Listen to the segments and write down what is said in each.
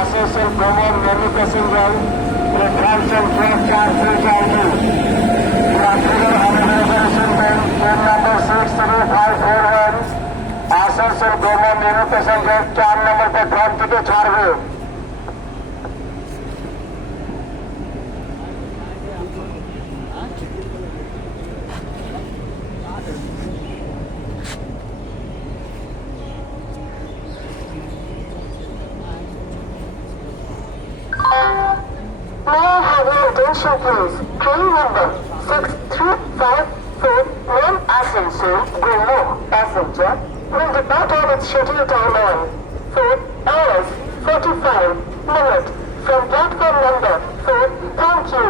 Asansol Gomer many passenger platform संख्या 4 से जाएगी। यात्रियों अनवरत ट्रेन नंबर 63541 आसनसोल गोmer many passenger 4 नंबर प्लेटफॉर्म থেকে ছাড়বে। May I have your attention please? Train number 63541 Asansol Gomer passenger will depart on its scheduled time on 4 hours 45 minutes from platform number 4. Thank you.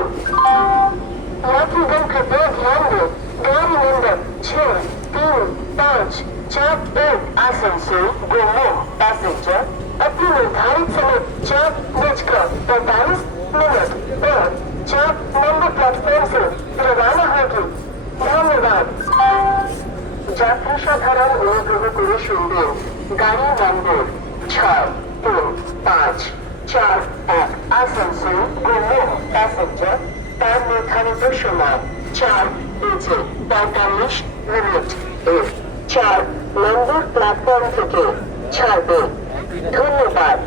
यात्रीगण कृपया ध्यान दें गाड़ी number 63541 Asansol गोmer passenger अपने निर्धारित समय 4:45 पर 4 नंबर प्लेटफॉर्म से रवाना होगी। धन्यवाद। যাত্রী সাধারণ অনুগ্রহ করে শুনবেন গাড়ি নম্বর 63541 আসানসোল গোmer প্যাসেঞ্জার তার নির্ধারিত সময় 4:45 এর 4 নম্বর প্ল্যাটফর্ম থেকে ছাড়বে। ধন্যবাদ।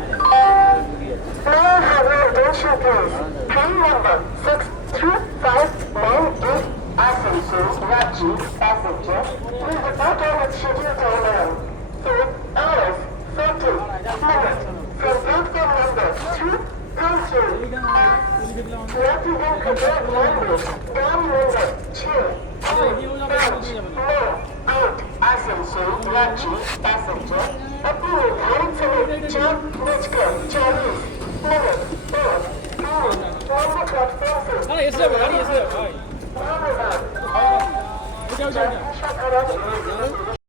May I have your attention please? Train number 63598 Asansol Junction passenger will depart on its scheduled time on 4 hours 40 minutes from platform number 2. Thank you. यात्रीगण कृपया ध्यान दें गाड़ी नंबर 63598 आसनसोल Junction passenger अपने निर्धारित समय 4:40 minutes पर 3 नंबर प्लेटफॉर्म से धन्यवाद।